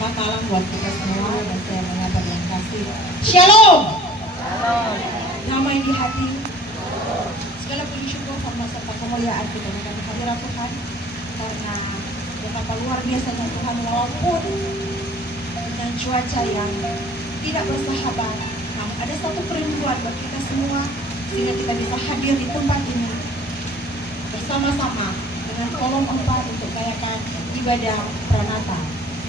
selamat malam buat kita semua dan saya mengabar yang kasih. Shalom. Damai di hati. Segala puji syukur karena serta kemuliaan kita dalam hadirat Tuhan, karena betapa luar biasanya Tuhan walaupun dengan cuaca yang tidak bersahabat, namun ada satu kerinduan buat kita semua sehingga kita bisa hadir di tempat ini bersama-sama dengan kolom 4 untuk merayakan ibadah Pranata.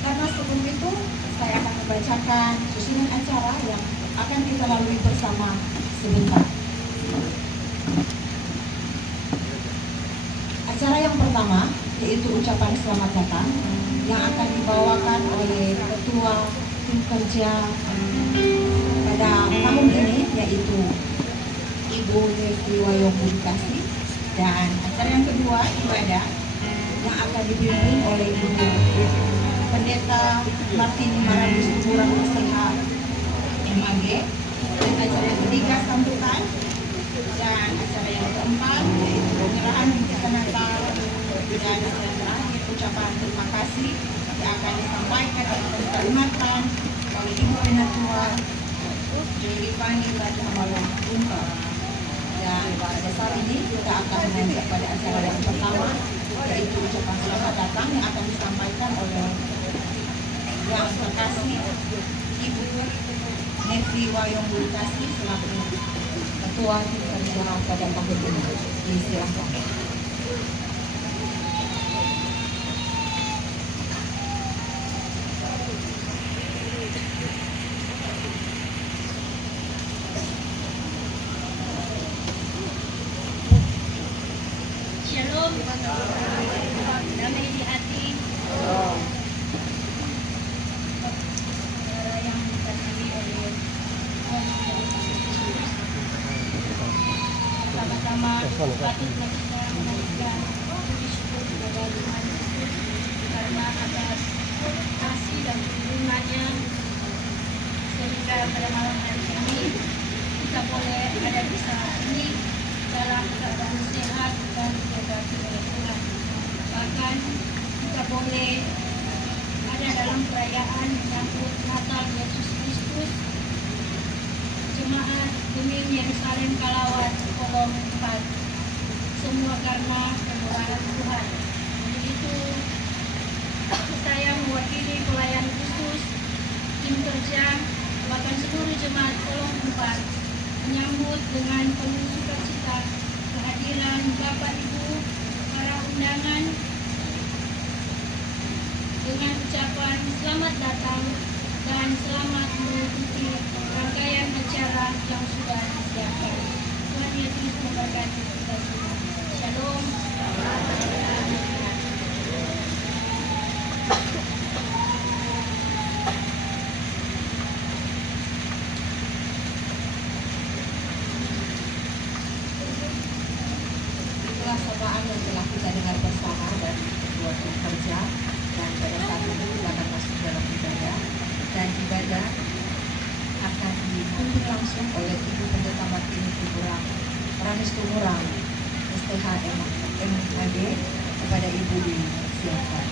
Karena sebelum itu saya akan membacakan susunan acara yang akan kita lalui bersama sebentar. Acara yang pertama yaitu ucapan selamat datang yang akan dibawakan oleh Ketua Tim Kerja pada tahun ini, yaitu Ibu Nevi Wayong Budi. Dan acara yang kedua ibadah yang akan dipimpin oleh Ibu Pendeta Martini Marandus Kurang STH MAG. Dan acara yang ketiga sambutan, dan acara yang keempat yaitu penyerahan bingkisan Natal, dan acara yang terakhir ucapan terima kasih yang akan disampaikan atau dikalimatkan oleh Ibu Penatua Joy Fani Raja Malong Unter. Dan pada saat ini kita akan mengajak pada acara yang pertama, yaitu ucapan selamat datang yang akan disampaikan oleh yang terkasih Ibu Nevi Wayong Budi selaku Ketua Tim Kerja pada tahun ini. Silakan. Shalom, damai di hati. Yang dikasihi oleh Tuhan Yesus Kristus. Pertama-tama patutlah kita menaikkan puji syukur kepada Tuhan Yesus karena atas kasih dan perlindungannya sehingga pada malam hari ini kita boleh ada di saat ini dalam keadaan sehat dan dijaga oleh Tuhan. Bahkan kita boleh ada dalam perayaan menyambut Natal Yesus Kristus, jemaat Geming Yerusalem Kalawat Kolom 4. Semua karena kemurahan Tuhan. Untuk itu saya mewakili pelayan khusus tim kerja bahkan seluruh jemaat Kolom 4 menyambut dengan penuh sukacita kehadiran Bapak Ibu, para undangan dengan ucapan selamat datang dan selamat mengikuti rangkaian acara yang sudah disiapkan. Tuhan Yesus memberkati kita semua. Shalom. Sapaan yang telah kita dengar bersama dari dua tim kerja, dan pada saat ini kita akan masuk dalam ibadah, dan ibadah akan dipimpin langsung oleh Ibu Pendeta Martini Tumurang Ranis Tumurang STH MAG. Kepada Ibu disiapkan.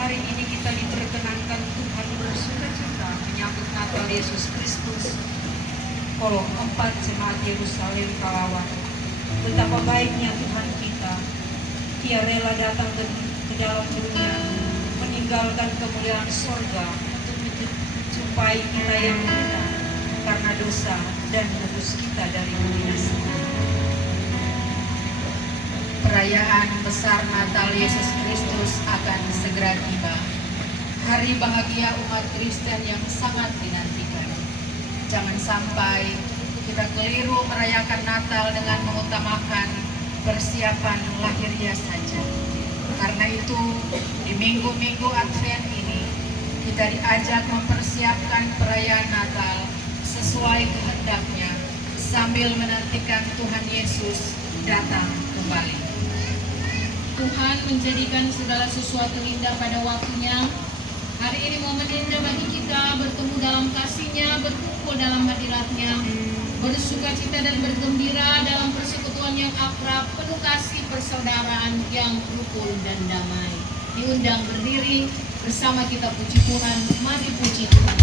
Hari ini kita diperkenankan Tuhan bersukacita menyambut Natal Yesus Kristus. Kolom 4 Jemaat Yerusalem Kalawat. Betapa baiknya Tuhan kita. Dia rela datang ke dalam dunia, meninggalkan kemuliaan sorga untuk menjumpai kita yang buta karena dosa dan menebus kita dari binasa. Perayaan besar Natal Yesus Kristus akan segera tiba. Hari bahagia umat Kristen yang sangat dinantikan. Jangan sampai kita keliru merayakan Natal dengan mengutamakan persiapan lahirnya saja. Karena itu, di minggu-minggu Advent ini, kita diajak mempersiapkan perayaan Natal sesuai kehendaknya, sambil menantikan Tuhan Yesus datang kembali. Tuhan menjadikan segala sesuatu indah pada waktunya. Hari ini momen indah bagi kita bertemu dalam kasih-Nya, berkumpul dalam hadirat-Nya, bersuka cita dan bergembira dalam persekutuan yang akrab, penuh kasih persaudaraan yang rukun dan damai. Diundang berdiri bersama kita puji Tuhan. Mari puji Tuhan.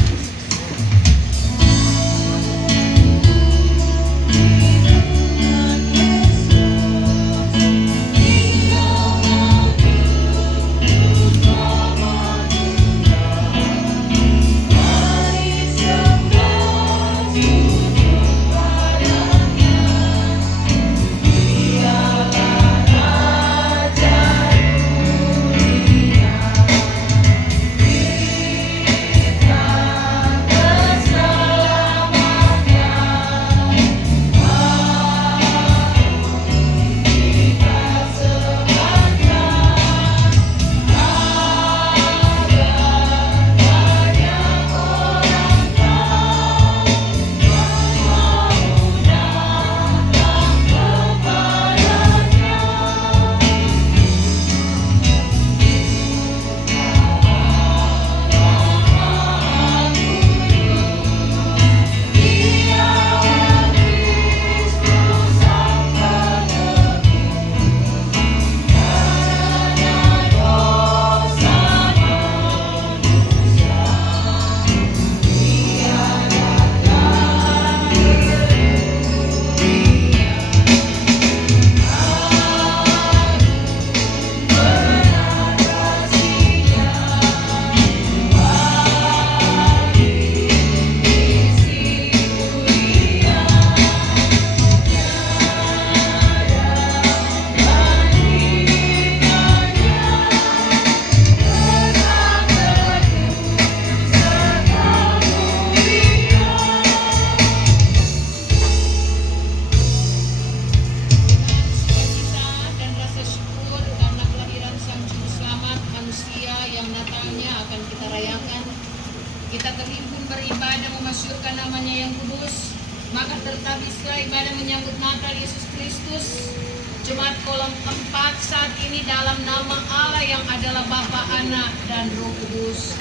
Kita terhimpun beribadah memasyurkan namanya yang kudus, maka tertabislah ibadah menyambut Natal Yesus Kristus. Jemaat kolom 4 saat ini dalam nama Allah yang adalah Bapa, Anak, dan Roh Kudus.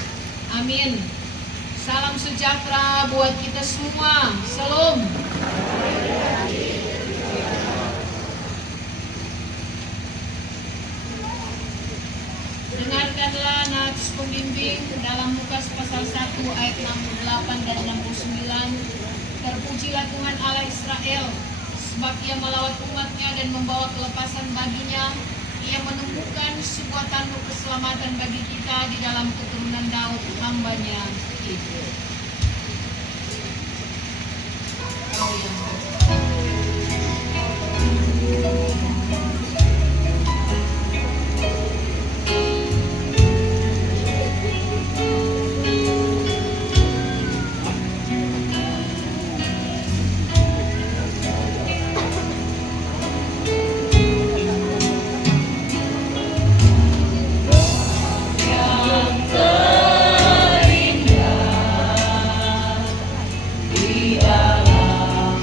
Amin. Salam sejahtera buat kita semua. Salam. Dengarkanlah nats pembimbing dalam Lukas pasal 1 ayat 68 dan 69. Terpujilah Tuhan Allah Israel, sebab Ia melawat umatnya dan membawa kelepasan baginya. Ia menemukan sebuah tanduk keselamatan bagi kita di dalam keturunan Daud, hamba-Nya itu. Kau yang di dalam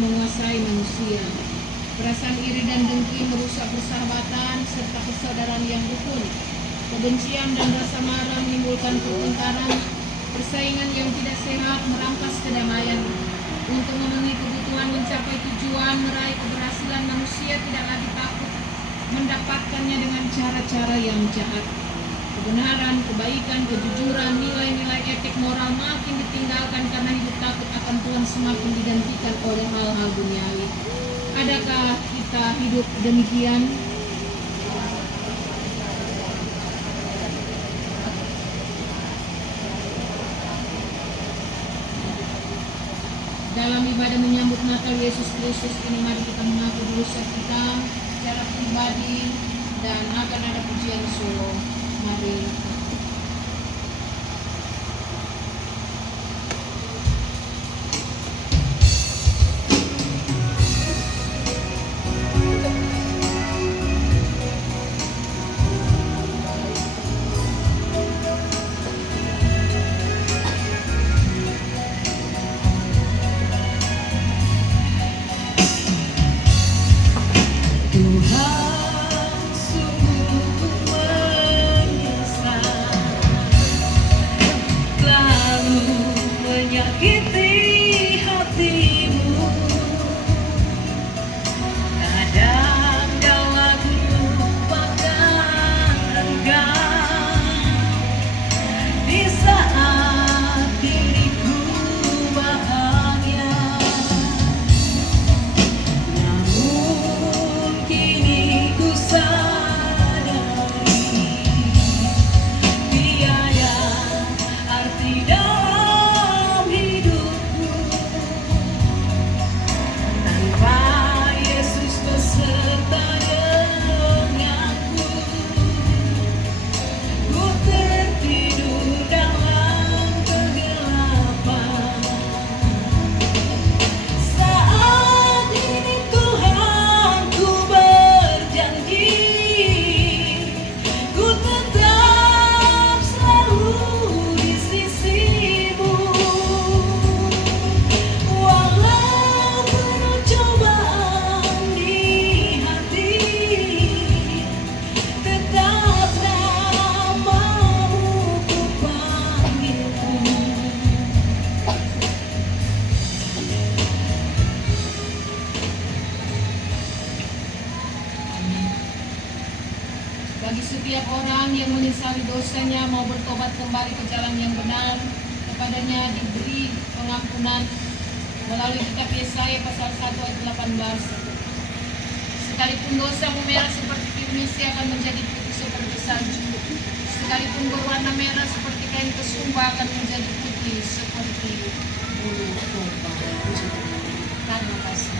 menguasai manusia. Perasaan iri dan dengki merusak persahabatan serta persaudaraan yang rukun. Kebencian dan rasa marah menimbulkan pertengkaran. Persaingan yang tidak sehat merampas kedamaian. Untuk memenuhi kebutuhan mencapai tujuan, meraih keberhasilan, manusia tidak lagi takut mendapatkannya dengan cara-cara yang jahat. Kebenaran, kebaikan, kejujuran, nilai-nilai etik moral makin ditinggalkan karena hidup takut akan Tuhan semakin digantikan oleh hal-hal duniawi. Adakah kita hidup demikian? Dalam ibadah menyambut Natal Yesus Kristus ini, mari kita mengaku dosa kita secara pribadi dan akan ada pujian solo. Mari. Bagi setiap orang yang menyesali dosanya mau bertobat kembali ke jalan yang benar, kepadanya diberi pengampunan melalui kitab Yesaya pasal 1 ayat 18. Sekalipun dosa merah seperti kirmisi akan menjadi putih seperti salju. Sekalipun berwarna merah seperti kain kesumba akan menjadi putih seperti bulu domba. Terima kasih.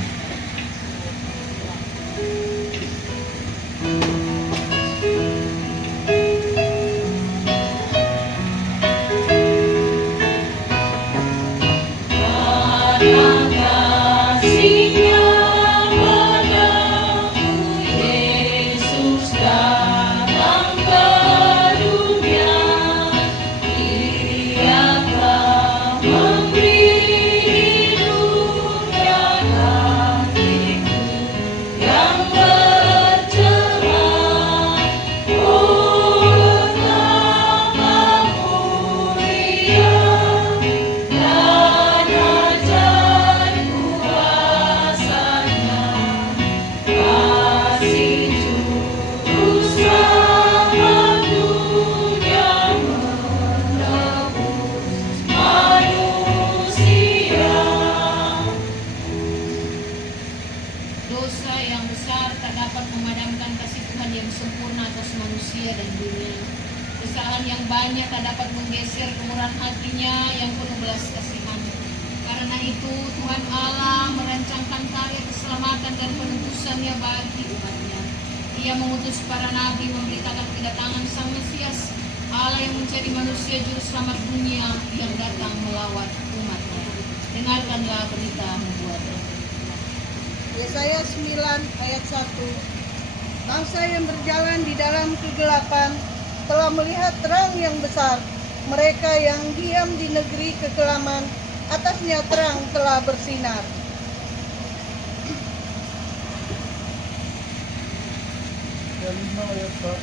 Dosa yang besar tak dapat memadamkan kasih Tuhan yang sempurna atas manusia dan dunia. Kesalahan yang banyak tak dapat menggeser kemurahan hatinya yang penuh belas kasihan. Karena itu Tuhan Allah merancangkan karya keselamatan dan penebusannya bagi umatnya. Ia mengutus para nabi memberitakan kedatangan Sang Mesias, Allah yang menjadi manusia juru selamat dunia yang datang melawat umatnya. Dengarkanlah berita nubuatnya. Yesaya 9 ayat 1. Bangsa yang berjalan di dalam kegelapan telah melihat terang yang besar. Mereka yang diam di negeri kekelaman, atasnya terang telah bersinar. 5 ayat 1.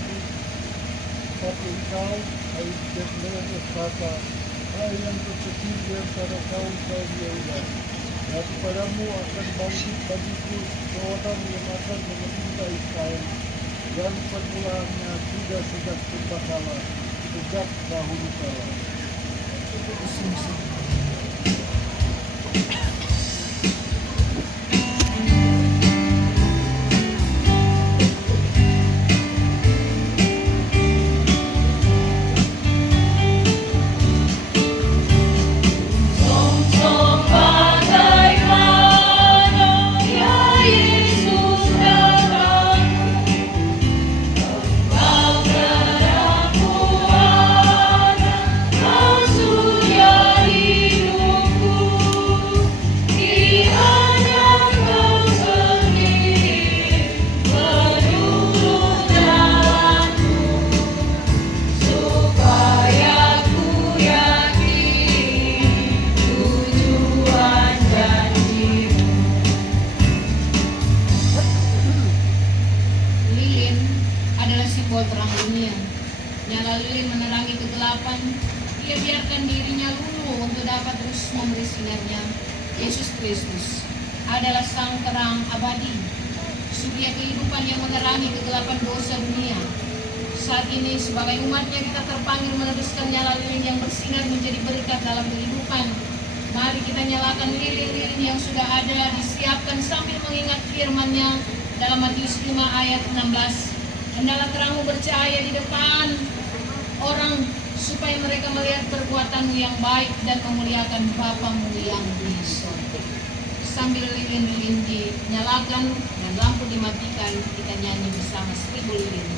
Tapi engkau, hai Bethlehem Efrata, hai yang terkecil di antara kaum-kaum Yehuda, dan kepadamu akan bangkit bagiku seorang yang akan memerintah Israel, dan permulaannya sudah sejak purbakala, sejak dahulu kala. Simbol terang dunia. Nyala lilin menerangi kegelapan. Dia biarkan dirinya luluh untuk dapat terus memberi sinarnya. Yesus Kristus adalah sang terang abadi, surya kehidupan yang menerangi kegelapan dosa dunia. Saat ini sebagai umatnya kita terpanggil meneruskan nyala lilin yang bersinar menjadi berkat dalam kehidupan. Mari kita nyalakan lilin-lilin yang sudah ada disiapkan sambil mengingat firman-Nya dalam Matius 5 ayat 16. Hendaklah terangmu bercahaya di depan orang supaya mereka melihat perbuatanmu yang baik dan memuliakan Bapamu yang di sorga. Sambil lilin-lilin dinyalakan dan lampu dimatikan, kita nyanyi bersama 1000 lilin.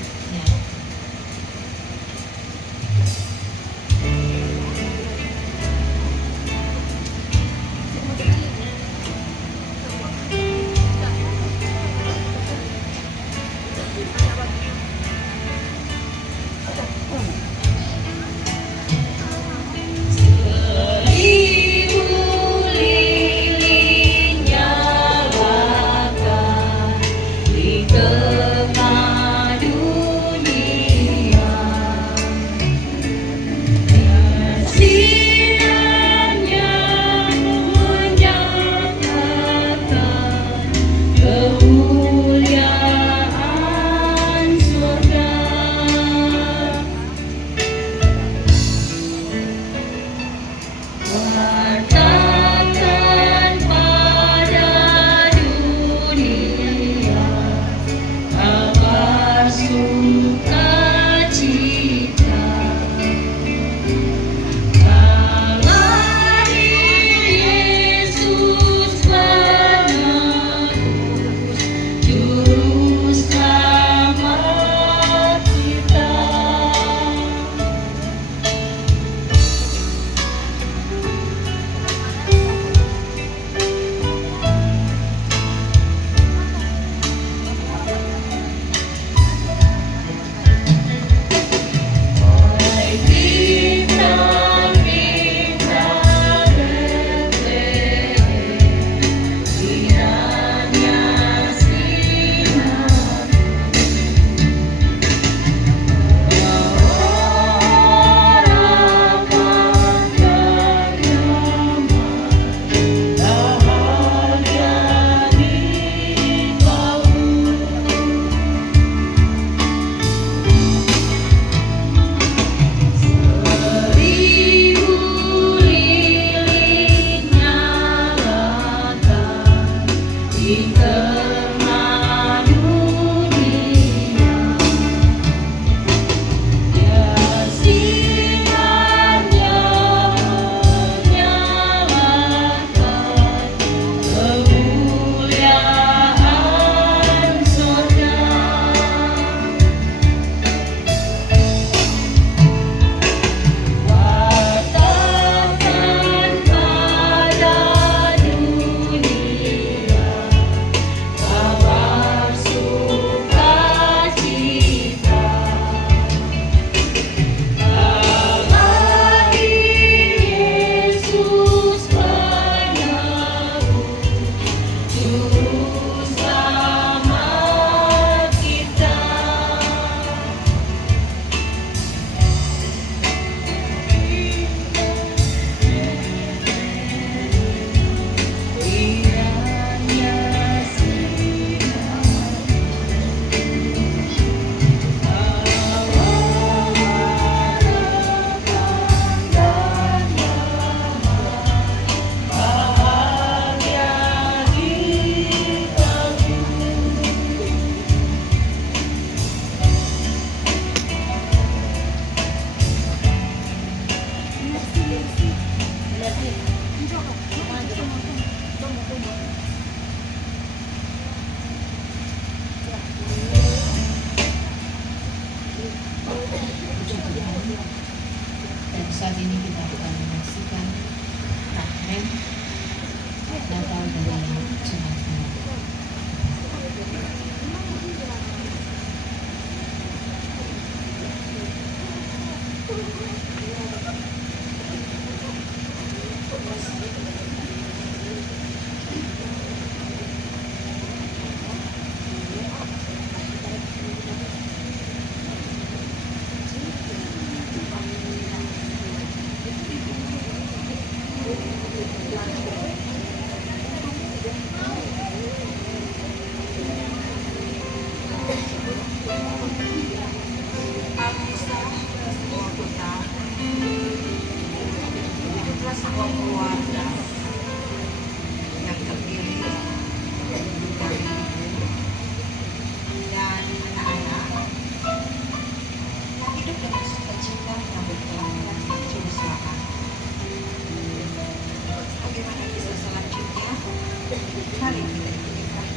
Mari kita ikhlas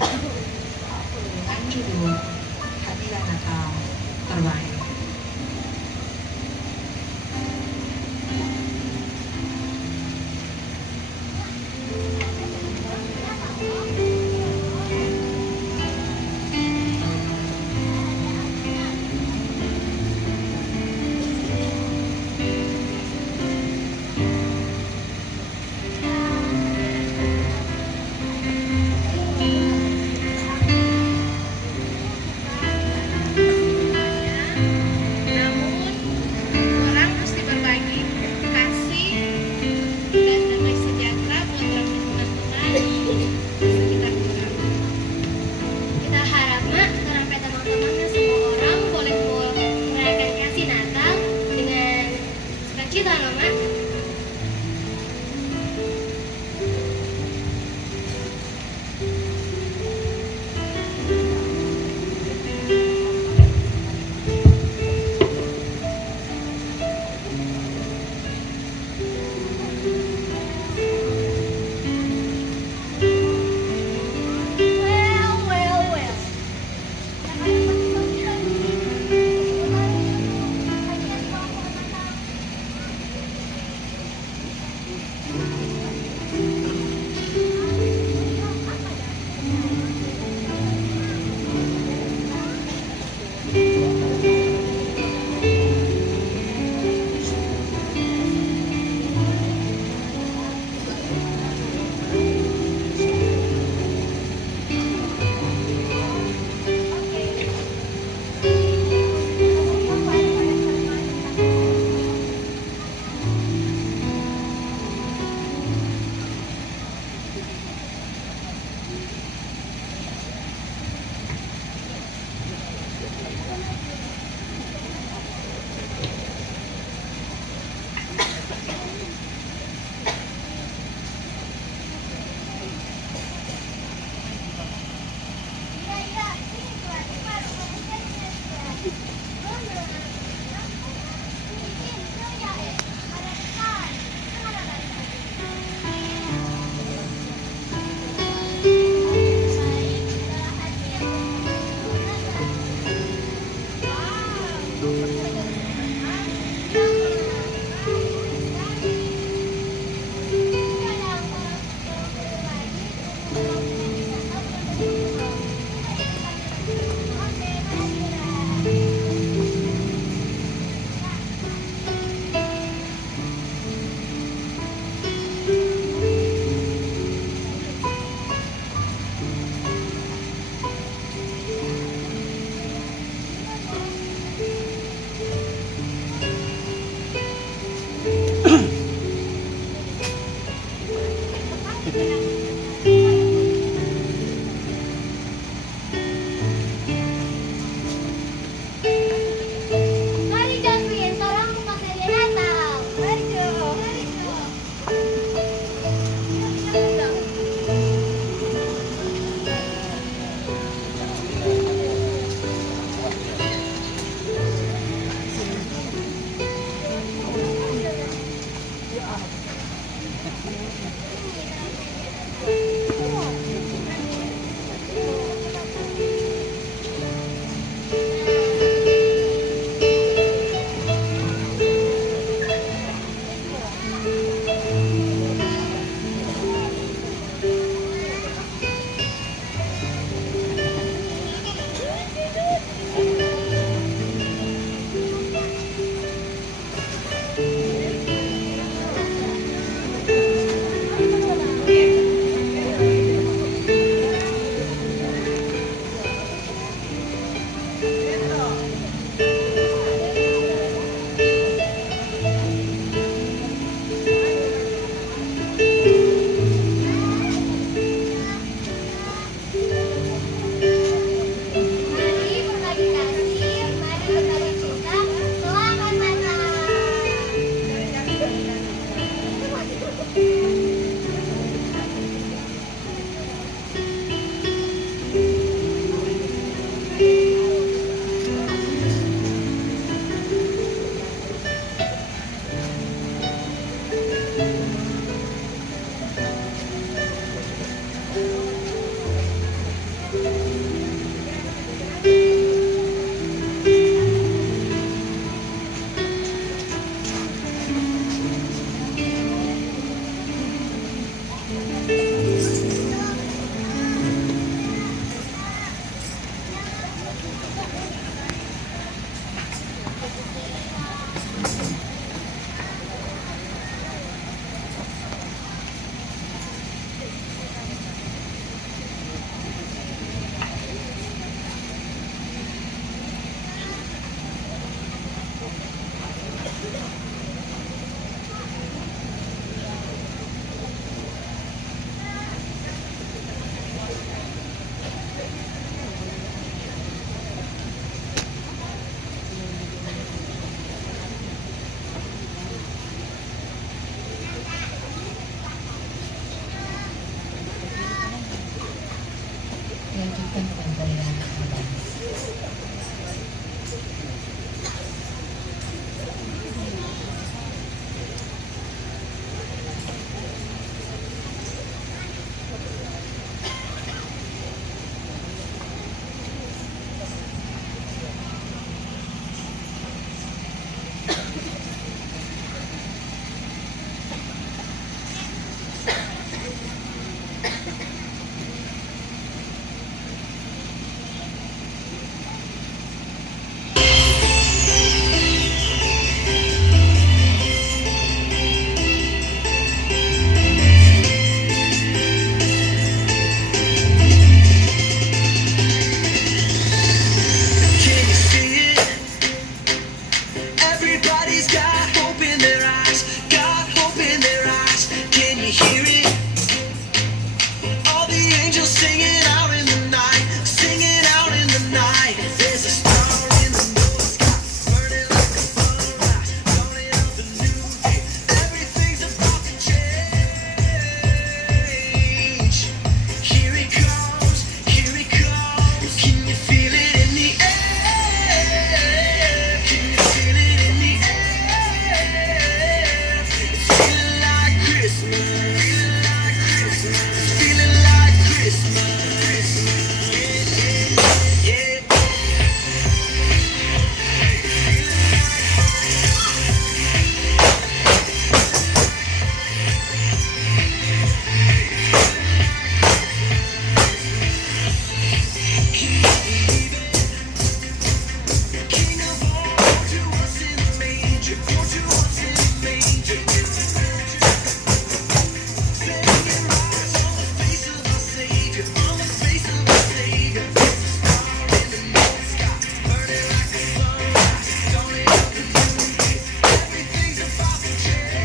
dengan judul Hadiah Natal Terbaik. diwujudkan dengan kemuliaan Allah. Can you see it? Everybody's got hope in their eyes, got hope in their eyes. Can you hear it? All the angels singing out in the night, singing out in the night. There's a star in the north sky, burning like a sunrise, dawning of a new day. Everything's about to change. Here it comes, here it comes. Can you feel it in the air? Can you feel it in the air? It's feeling like Christmas, feeling like Christmas, feeling like Christmas. Yeah, yeah. King of all, born to us in the manger, born to us in the manger. Setting rise on the face of our Savior, on the face of our Savior. There's a star in the north sky, burning like a sunrise, dawning of a new day. Everything's about to change.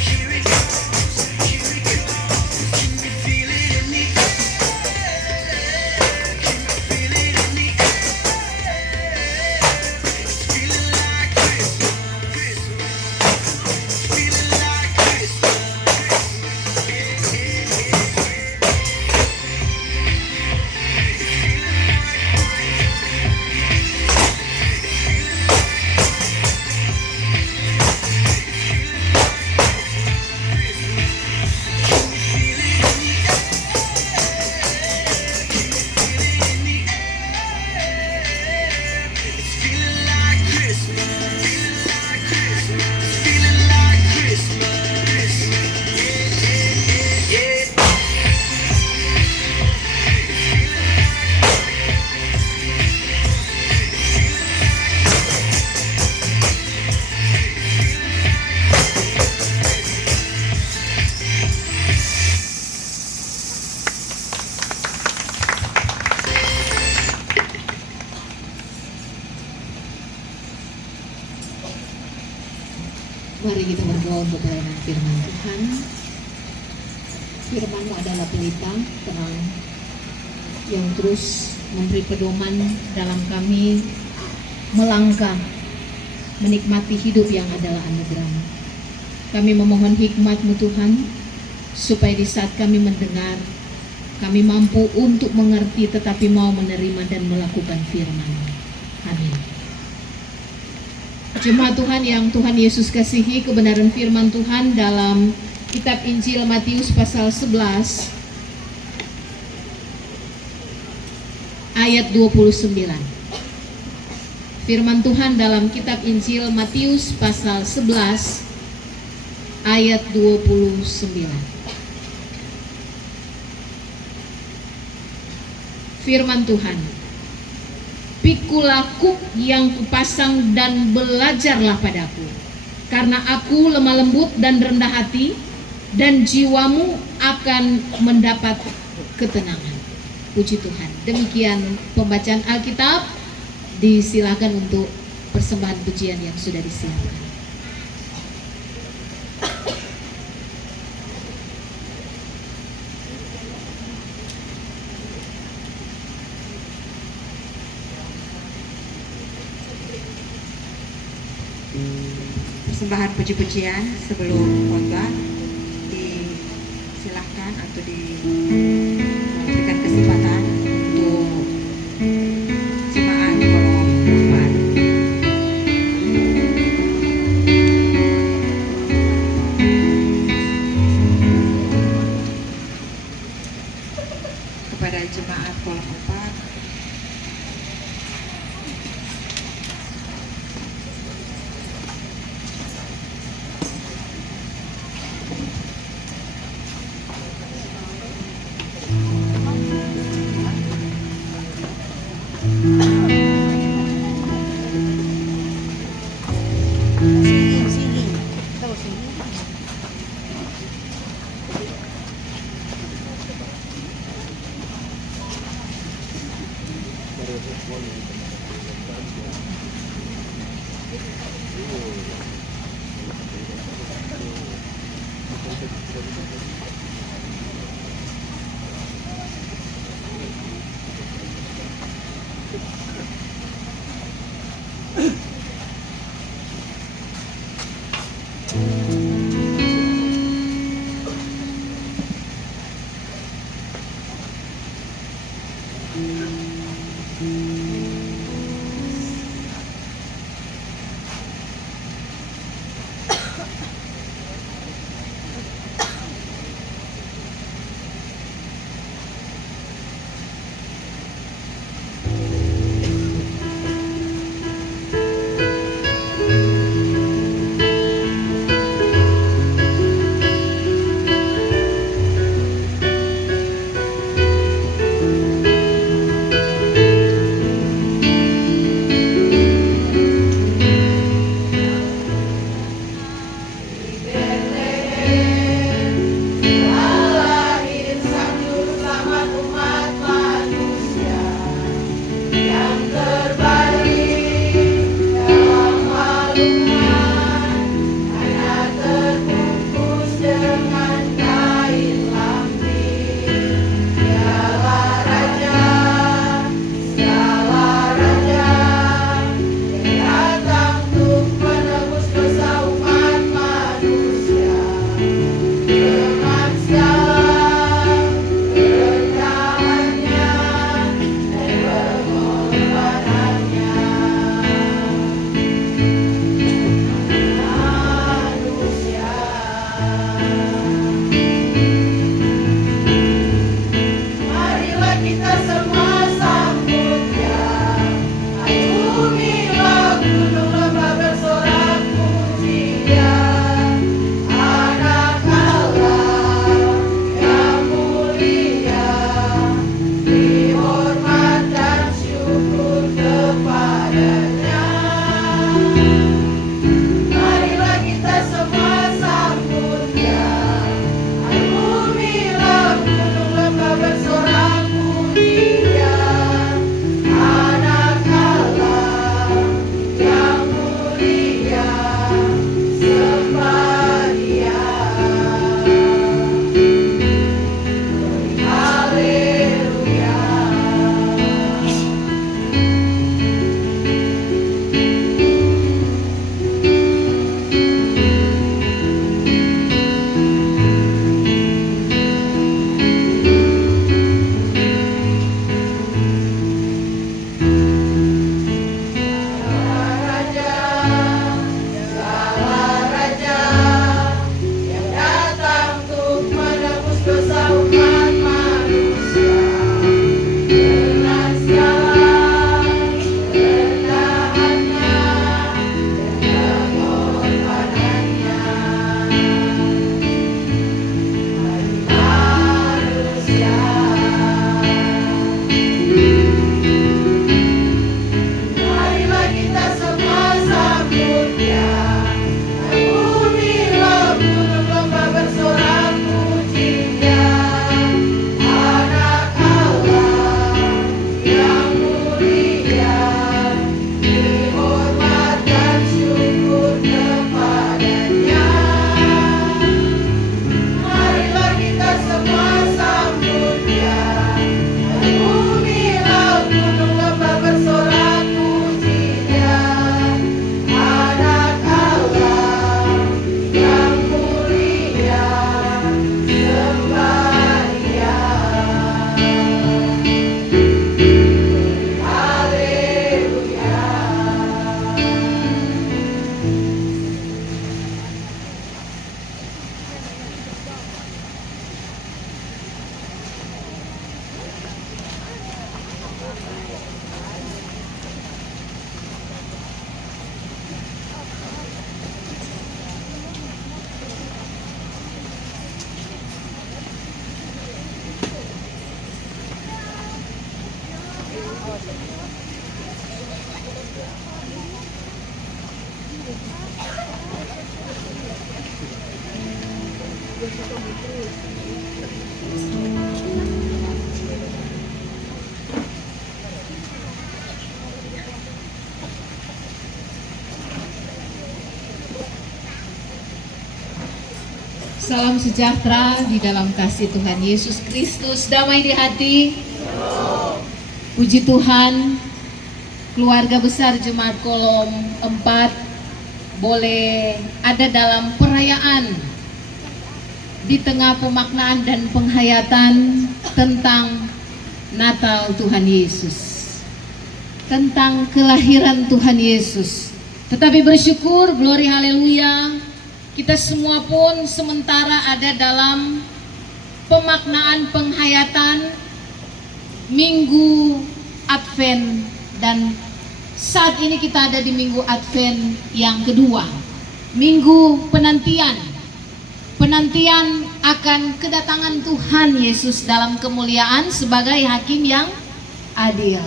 Here it comes, here it comes. Can you feel it in the air? Can you feel it in the air? It's feeling like Christmas, Christmas. Feeling like Christmas. It's feeling like Christmas, feeling like Christmas, feeling like Christmas. Yeah, yeah, yeah. Mari kita berdoa untuk pelayanan firman Tuhan. Firman-Mu adalah pelita terang yang terus memberi pedoman dalam kami melangkah menikmati hidup yang adalah anugerah. Kami memohon hikmat-Mu Tuhan, supaya di saat kami mendengar, kami mampu untuk mengerti tetapi mau menerima dan melakukan firman-Mu. Amin. Jemaat Tuhan yang Tuhan Yesus kasihi, kebenaran firman Tuhan dalam kitab Injil Matius pasal 11 ayat 29. Firman Tuhan dalam kitab Injil Matius pasal 11 ayat 29. Firman Tuhan, "Pikulah kuk yang kupasang dan belajarlah padaku, karena aku lemah lembut dan rendah hati, dan jiwamu akan mendapat ketenangan." Puji Tuhan. Demikian pembacaan Alkitab. Disilakan untuk persembahan pujian yang sudah disiapkan. Persembahan puji-pujian sebelum khotbah disilahkan atau diberikan kesempatan untuk jemaat kolom 4. Kepada jemaat kolom 4, Sini. Tahu sini. Salam sejahtera di dalam kasih Tuhan Yesus Kristus, damai di hati. Puji Tuhan, keluarga besar Jemaat Kolom 4 boleh ada dalam perayaan di tengah pemaknaan dan penghayatan tentang Natal Tuhan Yesus, tentang kelahiran Tuhan Yesus. Tetapi bersyukur, glory haleluya, kita semua pun sementara ada dalam pemaknaan penghayatan Minggu Advent, dan saat ini kita ada di Minggu Advent yang kedua, Minggu penantian akan kedatangan Tuhan Yesus dalam kemuliaan sebagai hakim yang adil.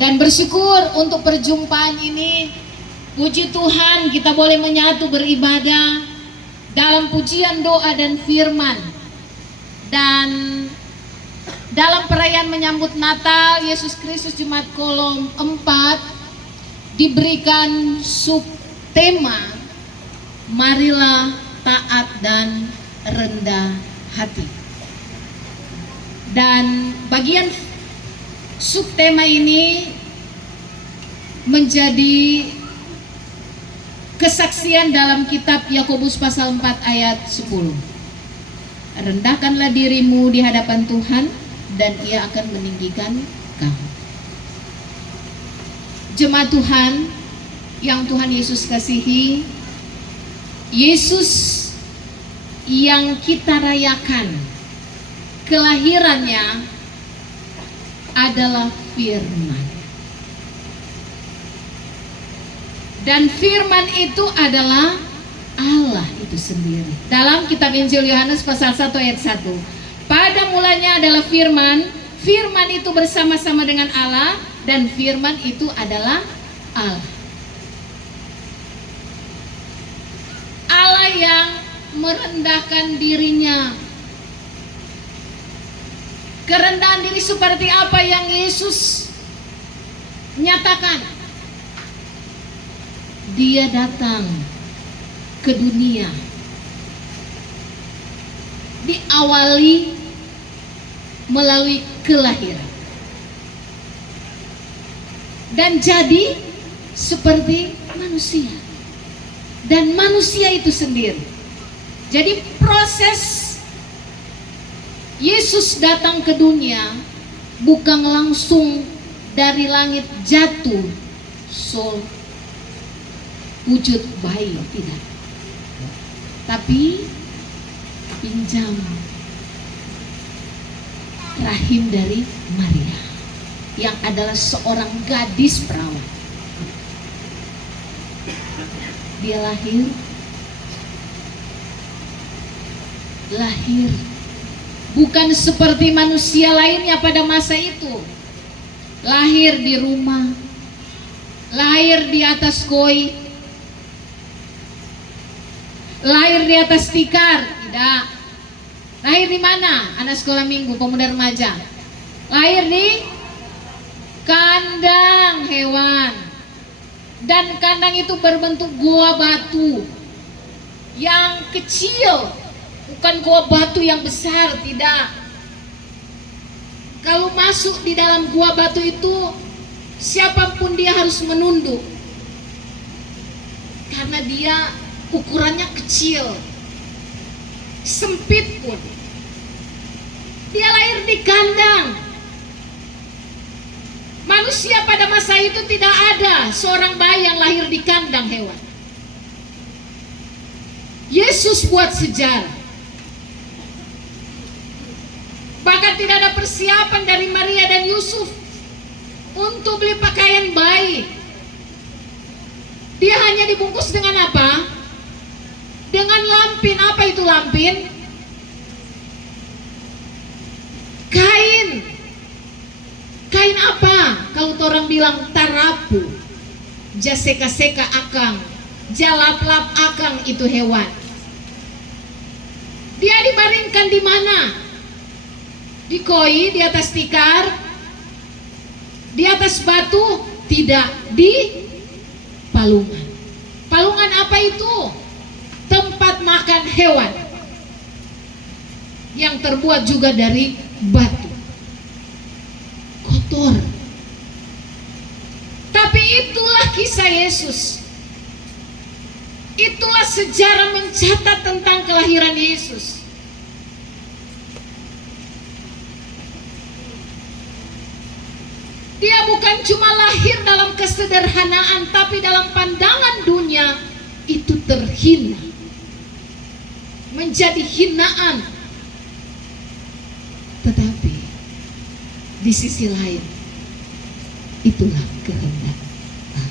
Dan bersyukur untuk perjumpaan ini, puji Tuhan kita boleh menyatu beribadah dalam pujian, doa dan firman. Dan dalam perayaan menyambut Natal Yesus Kristus, Jemaat Kolom 4 diberikan subtema marilah taat dan rendah hati. Dan bagian subtema ini menjadi kesaksian dalam kitab Yakobus pasal 4 ayat 10. Rendahkanlah dirimu di hadapan Tuhan dan Ia akan meninggikan kamu. Jemaat Tuhan yang Tuhan Yesus kasihi, Yesus yang kita rayakan kelahirannya adalah firman. Dan firman itu adalah Allah itu sendiri. Dalam kitab Injil Yohanes pasal 1 ayat 1. Pada mulanya adalah firman, firman itu bersama-sama dengan Allah, dan firman itu adalah Allah. Allah yang merendahkan dirinya. Kerendahan diri seperti apa yang Yesus nyatakan? Dia datang ke dunia diawali melalui kelahiran dan jadi seperti manusia, dan manusia itu sendiri. Jadi proses Yesus datang ke dunia bukan langsung dari langit jatuh wujud bayi, tidak, tapi pinjam rahim dari Maria yang adalah seorang gadis perawan. Dia lahir bukan seperti manusia lainnya pada masa itu, lahir di rumah, lahir di atas koi, lahir di atas tikar, tidak. Lahir di mana? Anak sekolah minggu, pemuda remaja. Lahir di kandang hewan. Dan kandang itu berbentuk gua batu yang kecil, bukan gua batu yang besar, tidak. Kalau masuk di dalam gua batu itu, siapapun dia harus menunduk, karena dia ukurannya kecil, sempit pun. Dia lahir di kandang. Manusia pada masa itu tidak ada seorang bayi yang lahir di kandang hewan. Yesus buat sejarah. Bahkan tidak ada persiapan dari Maria dan Yusuf untuk beli pakaian bayi. Dia hanya dibungkus dengan apa? Dengan lampin. Apa itu lampin? Kain. Kain apa? Kalau orang bilang tarapu, jaseka-seka akang, jalap-lap akang, itu hewan. Dia dibaringkan di mana? Di koi, di atas tikar, di atas batu? Tidak, di palungan. Palungan apa itu? Tempat makan hewan. yang terbuat juga dari batu, kotor. Tapi itulah kisah Yesus. Itulah sejarah mencatat tentang kelahiran Yesus. Dia bukan cuma lahir dalam kesederhanaan, tapi dalam pandangan dunia itu terhina, menjadi hinaan. Tetapi di sisi lain, itulah kehendak Allah.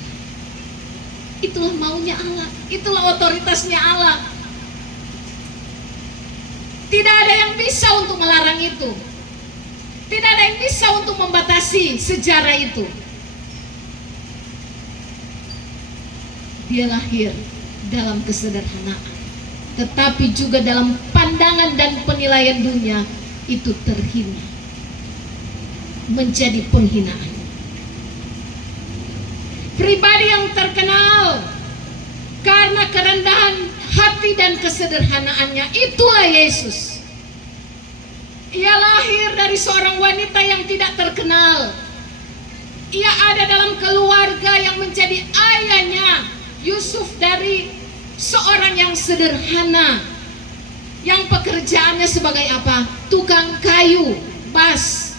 Itulah maunya Allah, itulah otoritasnya Allah. Tidak ada yang bisa untuk melarang itu. Tidak ada yang bisa untuk membatasi sejarah itu. Dia lahir dalam kesederhanaan, tetapi juga dalam pandangan dan penilaian dunia itu terhina, menjadi penghinaan. Pribadi yang terkenal karena kerendahan hati dan kesederhanaannya, itulah Yesus. Ia lahir dari seorang wanita yang tidak terkenal. Ia ada dalam keluarga yang menjadi ayahnya Yusuf dari seorang yang sederhana, yang pekerjaannya sebagai apa? Tukang kayu, bas.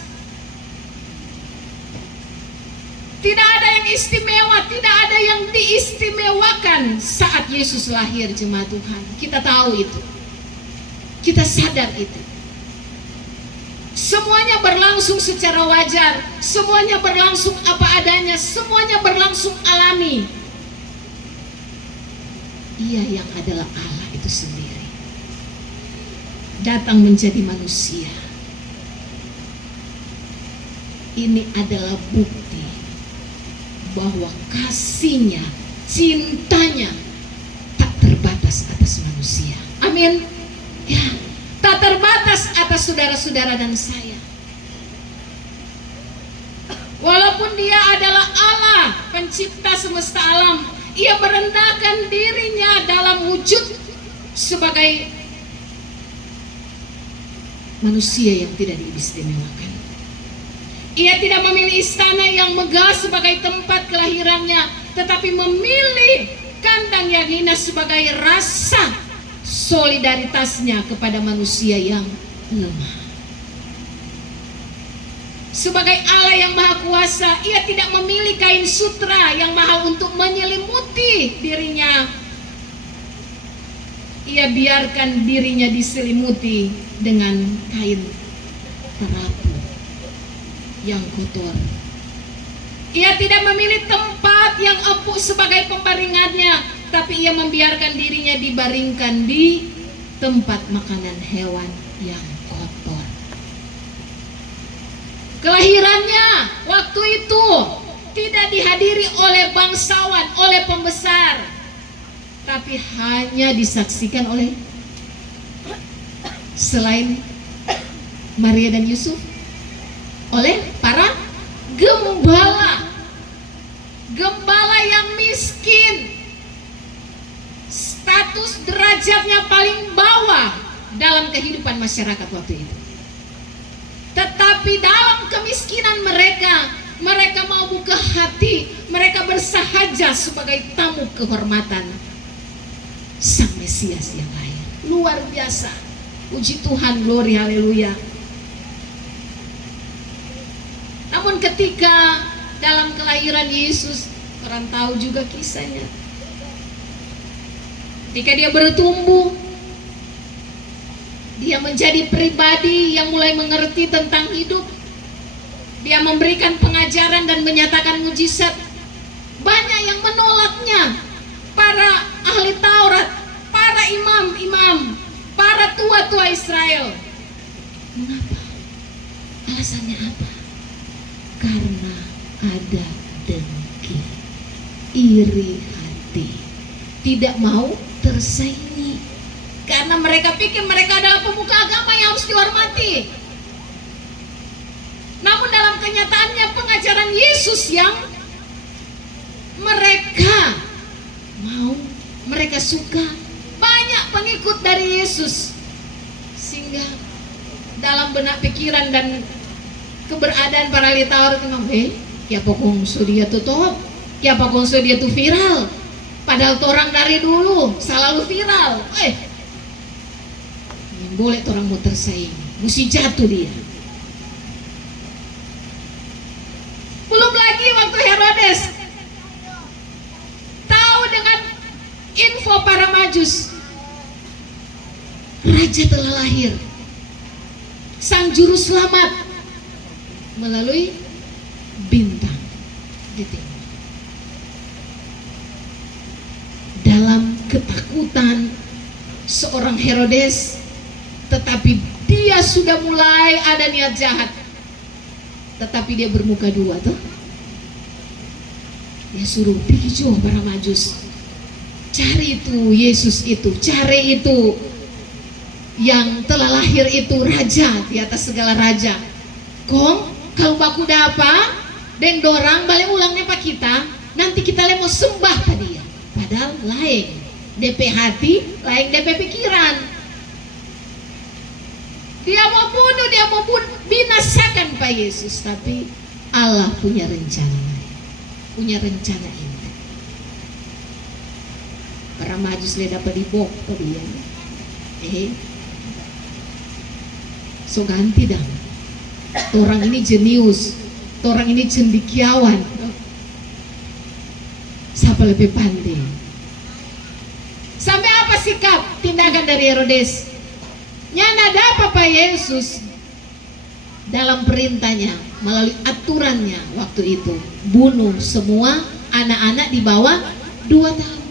Tidak ada yang istimewa, tidak ada yang diistimewakan saat Yesus lahir, jemaat Tuhan. Kita tahu itu, kita sadar itu. Semuanya berlangsung secara wajar, semuanya berlangsung apa adanya, semuanya berlangsung alami. Ia yang adalah Allah itu sendiri datang menjadi manusia. Ini adalah bukti bahwa kasihnya, cintanya tak terbatas atas manusia. Amin. Ya, tak terbatas atas saudara-saudara dan saya. Walaupun dia adalah Allah, pencipta semesta alam, ia merendahkan dirinya dalam wujud sebagai manusia yang tidak diistimewakan. Ia tidak memilih istana yang megah sebagai tempat kelahirannya, tetapi memilih kandang yang hina sebagai rasa solidaritasnya kepada manusia yang lemah. Sebagai Allah yang Maha Kuasa, ia tidak memilih kain sutra yang mahal untuk menyelimuti dirinya. Ia biarkan dirinya diselimuti dengan kain terapu yang kotor. Ia tidak memilih tempat yang empuk sebagai pembaringannya, tapi ia membiarkan dirinya dibaringkan di tempat makanan hewan yang kotor. Kelahirannya waktu itu tidak dihadiri oleh bangsawan, oleh pembesar, tapi hanya disaksikan oleh, selain Maria dan Yusuf, oleh para gembala. Gembala yang miskin, status derajatnya paling bawah dalam kehidupan masyarakat waktu itu. Tetapi dalam kemiskinan mereka, mereka mau buka hati, mereka bersahaja sebagai tamu kehormatan Sang Mesias yang lahir. Luar biasa. Puji Tuhan, glory, haleluya. Namun ketika dalam kelahiran Yesus, orang tahu juga kisahnya. Ketika dia bertumbuh, dia menjadi pribadi yang mulai mengerti tentang hidup. Dia memberikan pengajaran dan menyatakan mujizat. Banyak yang menolaknya. Para ahli Taurat, para imam-imam, para tua-tua Israel. Mengapa? Alasannya apa? Karena ada dengki, iri hati, tidak mau tersaingi. Karena mereka pikir mereka adalah pemuka agama yang harus dihormati. Namun dalam kenyataannya pengajaran Yesus yang mereka mau, mereka suka, banyak pengikut dari Yesus, sehingga dalam benak pikiran dan keberadaan para ahli Taurat itu, ya pokong dia tuh top, ya pokong dia tuh viral. Padahal orang dari dulu selalu viral. Boleh orang mau tersaing, mesti jatuh dia. Belum lagi waktu Herodes tahu dengan info para Majus, raja telah lahir, sang juru selamat melalui bintang di timur. Dalam ketakutan seorang Herodes, tetapi dia sudah mulai ada niat jahat, tetapi dia bermuka dua tuh. Dia suruh pergi jauh para Majus, cari itu Yesus itu, cari itu yang telah lahir itu, raja di atas segala raja. Kong kalau baku apa dan dorang balik ulangnya pak kita, nanti kita mau sembah ke dia. Padahal lain DP hati, lain DP pikiran. Dia mau bunuh, dia mau binasakan Pak Yesus, tapi Allah punya rencana lain, punya rencana ini. Para Majus le dapat dibok ke dia. So ganti dah. Orang ini jenius, orang ini cendekiawan. Siapa lebih pandai? Sampai apa sikap tindakan dari Herodes? Nyana dapat Pak Yesus dalam perintahnya melalui aturannya waktu itu bunuh semua anak-anak di bawah 2 tahun.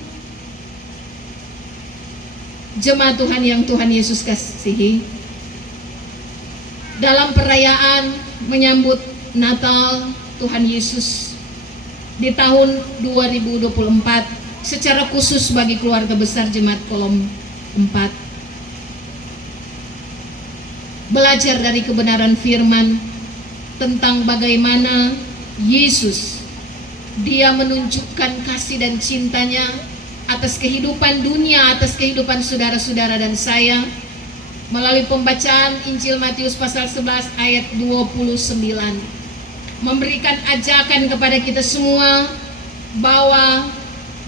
Jemaat Tuhan yang Tuhan Yesus kasihi, dalam perayaan menyambut Natal Tuhan Yesus di tahun 2024 secara khusus bagi keluarga besar Jemaat Kolom 4, belajar dari kebenaran firman tentang bagaimana Yesus dia menunjukkan kasih dan cintanya atas kehidupan dunia, atas kehidupan saudara-saudara dan saya melalui pembacaan Injil Matius pasal 11 ayat 29, memberikan ajakan kepada kita semua bahwa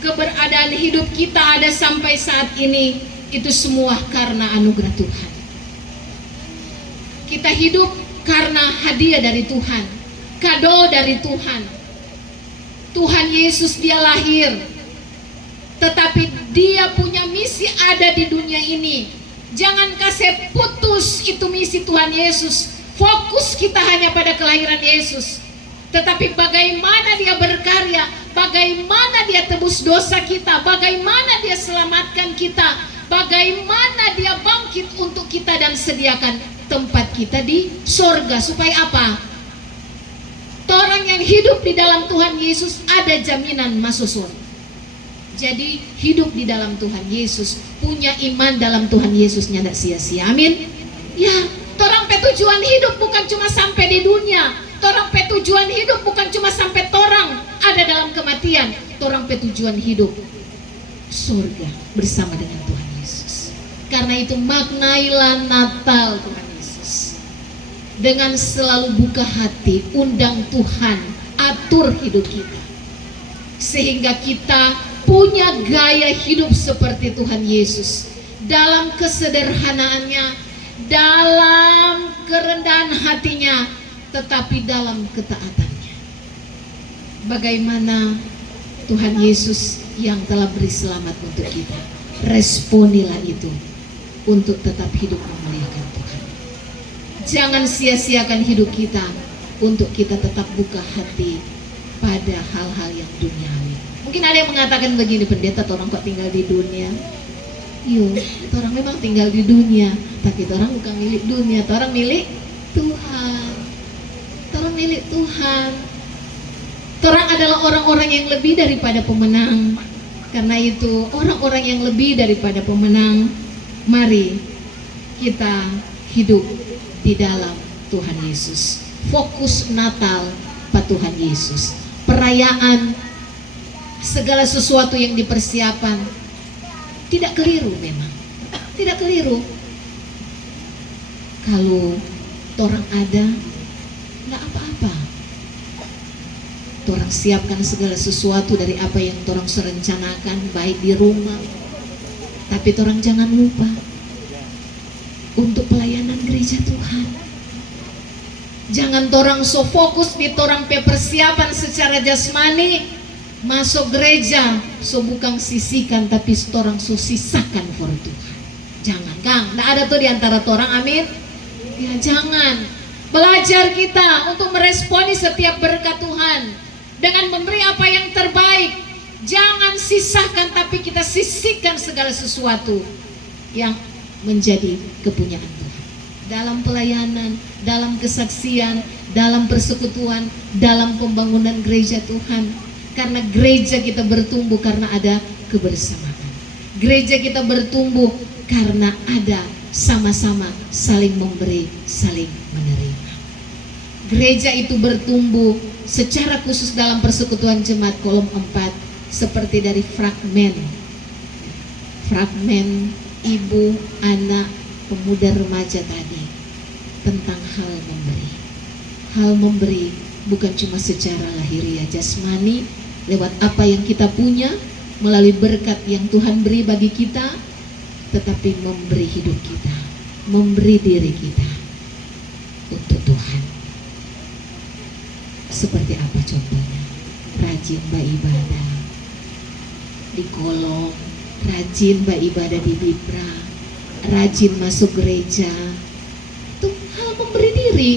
keberadaan hidup kita ada sampai saat ini itu semua karena anugerah Tuhan. Kita hidup karena hadiah dari Tuhan, kado dari Tuhan. Tuhan Yesus dia lahir, tetapi dia punya misi ada di dunia ini. Jangan kasih putus itu misi Tuhan Yesus. Fokus kita hanya pada kelahiran Yesus, tetapi bagaimana dia berkarya, bagaimana dia tebus dosa kita, bagaimana dia selamatkan kita, bagaimana dia bangkit untuk kita dan sediakan tempat kita di sorga. Supaya apa? Orang yang hidup di dalam Tuhan Yesus ada jaminan masuk surga. Jadi hidup di dalam Tuhan Yesus, punya iman dalam Tuhan Yesus tidak sia-sia. Amin. Ya, orang tujuan hidup bukan cuma sampai di dunia. Orang tujuan hidup bukan cuma sampai orang ada dalam kematian. Orang tujuan hidup surga bersama dengan Tuhan Yesus. Karena itu maknailah Natal Tuhan Yesus dengan selalu buka hati, undang Tuhan, atur hidup kita sehingga kita punya gaya hidup seperti Tuhan Yesus, dalam kesederhanaannya, dalam kerendahan hatinya, tetapi dalam ketaatannya. Bagaimana Tuhan Yesus yang telah beri selamat untuk kita, responilah itu untuk tetap hidup memuliakan Tuhan. Jangan sia-siakan hidup kita untuk kita tetap buka hati pada hal-hal yang duniawi. Mungkin ada yang mengatakan begini, pendeta, orang kok tinggal di dunia? Yuk, orang memang tinggal di dunia, tapi orang bukan milik dunia, orang milik Tuhan. Orang milik Tuhan. Orang adalah orang-orang yang lebih daripada pemenang. Karena itu, orang-orang yang lebih daripada pemenang, mari kita hidup di dalam Tuhan Yesus. Fokus Natal pada Tuhan Yesus. Perayaan, segala sesuatu yang dipersiapkan tidak keliru, memang tidak keliru. Kalau torang ada, nggak apa-apa. Torang siapkan segala sesuatu dari apa yang torang serencanakan, baik di rumah. Tapi torang jangan lupa untuk pelayanan gereja Tuhan. Jangan torang so fokus di torang pe persiapan secara jasmani, masuk gereja so bukan sisihkan, tapi torang so sisakan for Tuhan. Jangan, Kang, nggak ada tuh di antara torang, amin. Ya jangan. Belajar kita untuk meresponi setiap berkat Tuhan dengan memberi apa yang terbaik. Jangan sisahkan, tapi kita sisihkan segala sesuatu yang menjadi kepunyaan Tuhan. Dalam pelayanan, dalam kesaksian, dalam persekutuan, dalam pembangunan gereja Tuhan. Karena gereja kita bertumbuh karena ada kebersamaan. Gereja kita bertumbuh karena ada sama-sama saling memberi, saling menerima. Gereja itu bertumbuh secara khusus dalam persekutuan jemaat kolom 4 seperti dari fragmen ibu, anak, pemuda, remaja tadi tentang hal memberi. Hal memberi bukan cuma secara lahiriah jasmani lewat apa yang kita punya melalui berkat yang Tuhan beri bagi kita, tetapi memberi hidup kita, memberi diri kita untuk Tuhan. Seperti apa contohnya? Rajin beribadah di kolong, rajin beribadah di Bipra, rajin masuk gereja. Itu hal memberi diri.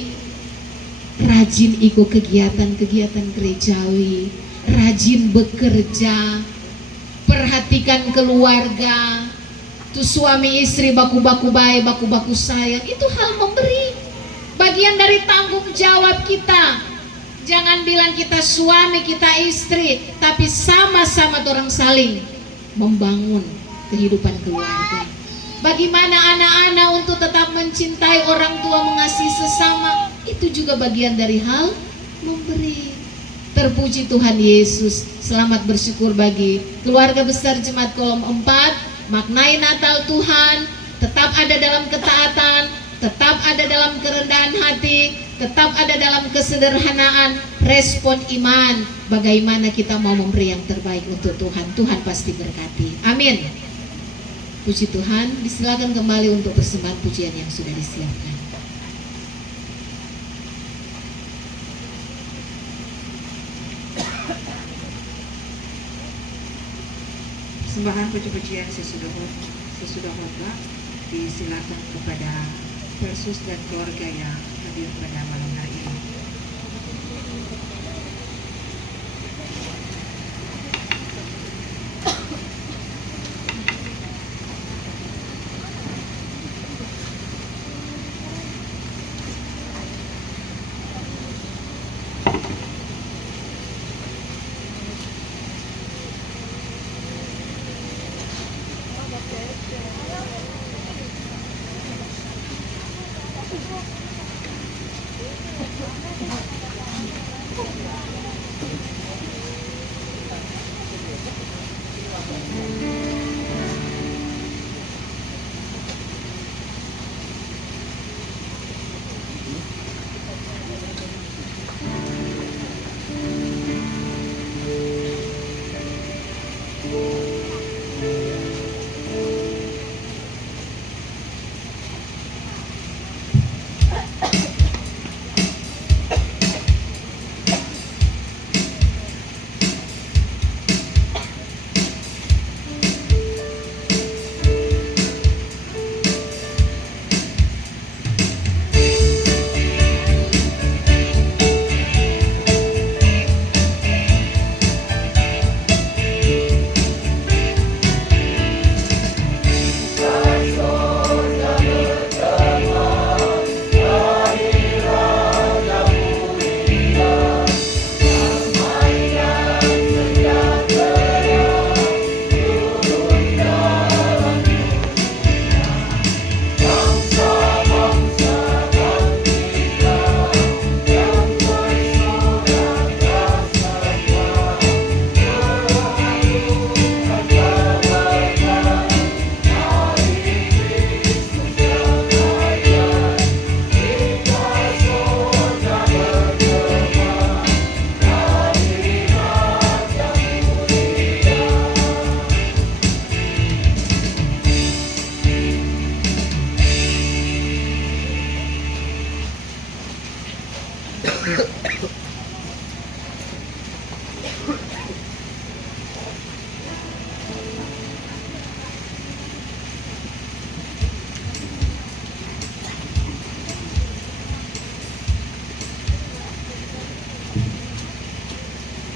Rajin ikut kegiatan-kegiatan gerejawi, rajin bekerja, perhatikan keluarga. Tuh suami istri baku-baku baik, baku-baku sayang, itu hal memberi. Bagian dari tanggung jawab kita. Jangan bilang kita suami, kita istri, tapi sama-sama orang saling membangun kehidupan keluarga. Bagaimana anak-anak untuk tetap mencintai orang tua, mengasihi sesama, itu juga bagian dari hal memberi. Terpuji Tuhan Yesus. Selamat bersyukur bagi keluarga besar Jemaat Kolom 4. Maknai Natal Tuhan, tetap ada dalam ketaatan, tetap ada dalam kerendahan hati, tetap ada dalam kesederhanaan, respon iman. Bagaimana kita mau memberi yang terbaik untuk Tuhan, Tuhan pasti berkati. Amin. Puji Tuhan, disilakan kembali untuk persembahan pujian yang sudah disiapkan. Persembahan puji-pujian sesudah khotbah disilakan kepada Persus dan keluarga yang hadir pada malam hari ini.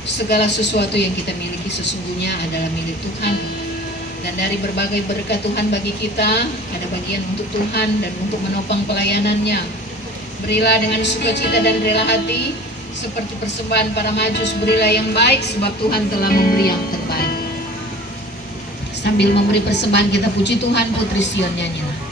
Segala sesuatu yang kita miliki sesungguhnya adalah milik Tuhan. Dan dari berbagai berkat Tuhan bagi kita, ada bagian untuk Tuhan dan untuk menopang pelayanannya. Berilah dengan sukacita dan rela hati, seperti persembahan para majus, berilah yang baik sebab Tuhan telah memberi yang terbaik. Sambil memberi persembahan kita puji Tuhan, Putri Sion nyanyilah.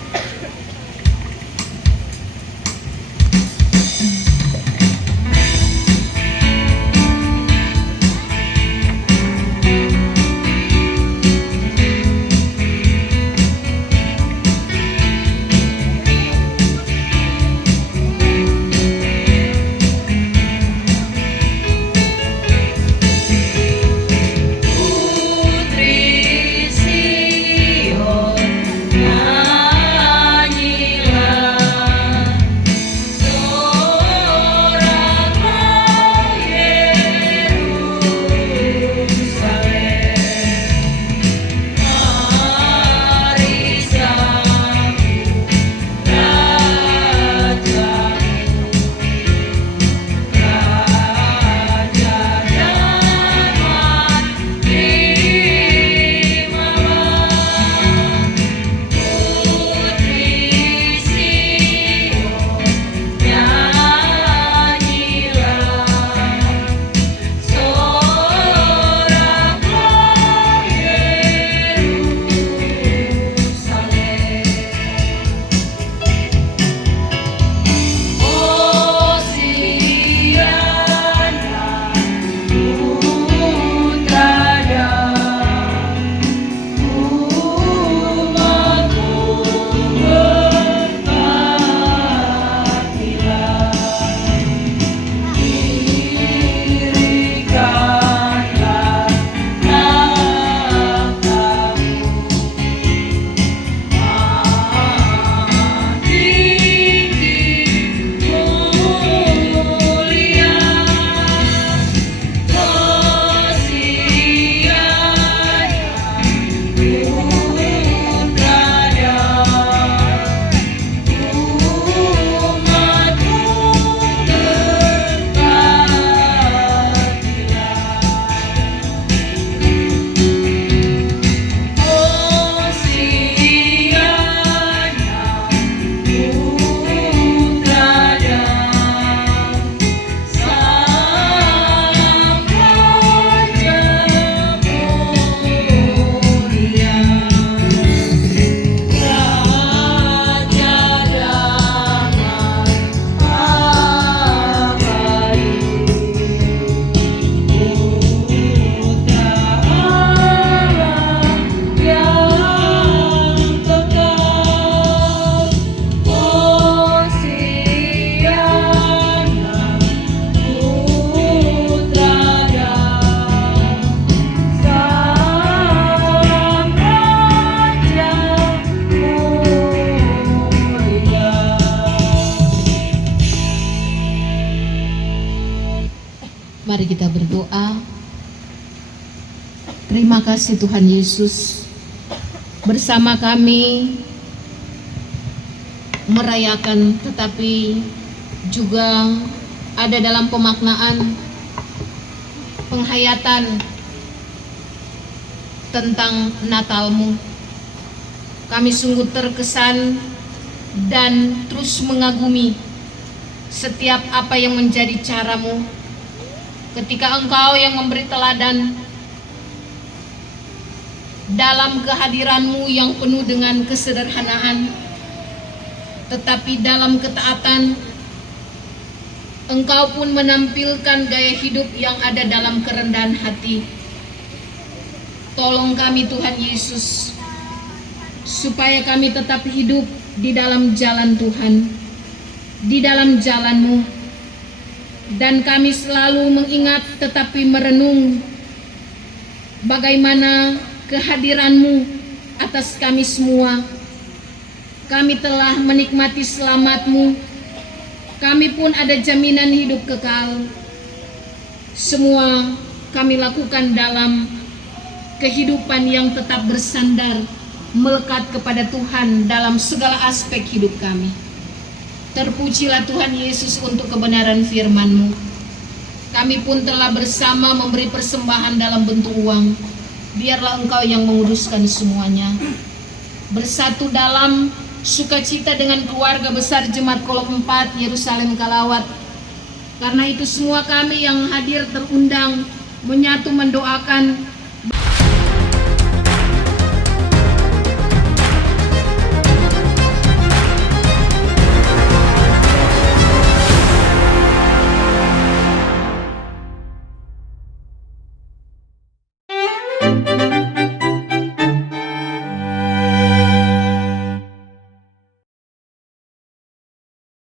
Mari kita berdoa. Terima kasih Tuhan Yesus, bersama kami merayakan tetapi juga ada dalam pemaknaan penghayatan tentang Natal-Mu. Kami sungguh terkesan dan terus mengagumi setiap apa yang menjadi cara-Mu ketika Engkau yang memberi teladan dalam kehadiran-Mu yang penuh dengan kesederhanaan, tetapi dalam ketaatan Engkau pun menampilkan gaya hidup yang ada dalam kerendahan hati. Tolong kami Tuhan Yesus, supaya kami tetap hidup di dalam jalan Tuhan, di dalam jalan-Mu. Dan kami selalu mengingat tetapi merenung bagaimana kehadiran-Mu atas kami semua. Kami telah menikmati selamat-Mu, kami pun ada jaminan hidup kekal. Semua kami lakukan dalam kehidupan yang tetap bersandar, melekat kepada Tuhan dalam segala aspek hidup kami. Terpujilah Tuhan Yesus untuk kebenaran firman-Mu. Kami pun telah bersama memberi persembahan dalam bentuk uang. Biarlah Engkau yang menguruskan semuanya. Bersatu dalam sukacita dengan keluarga besar Jemaat Kolom 4 Yerusalem Kalawat. Karena itu semua kami yang hadir terundang menyatu mendoakan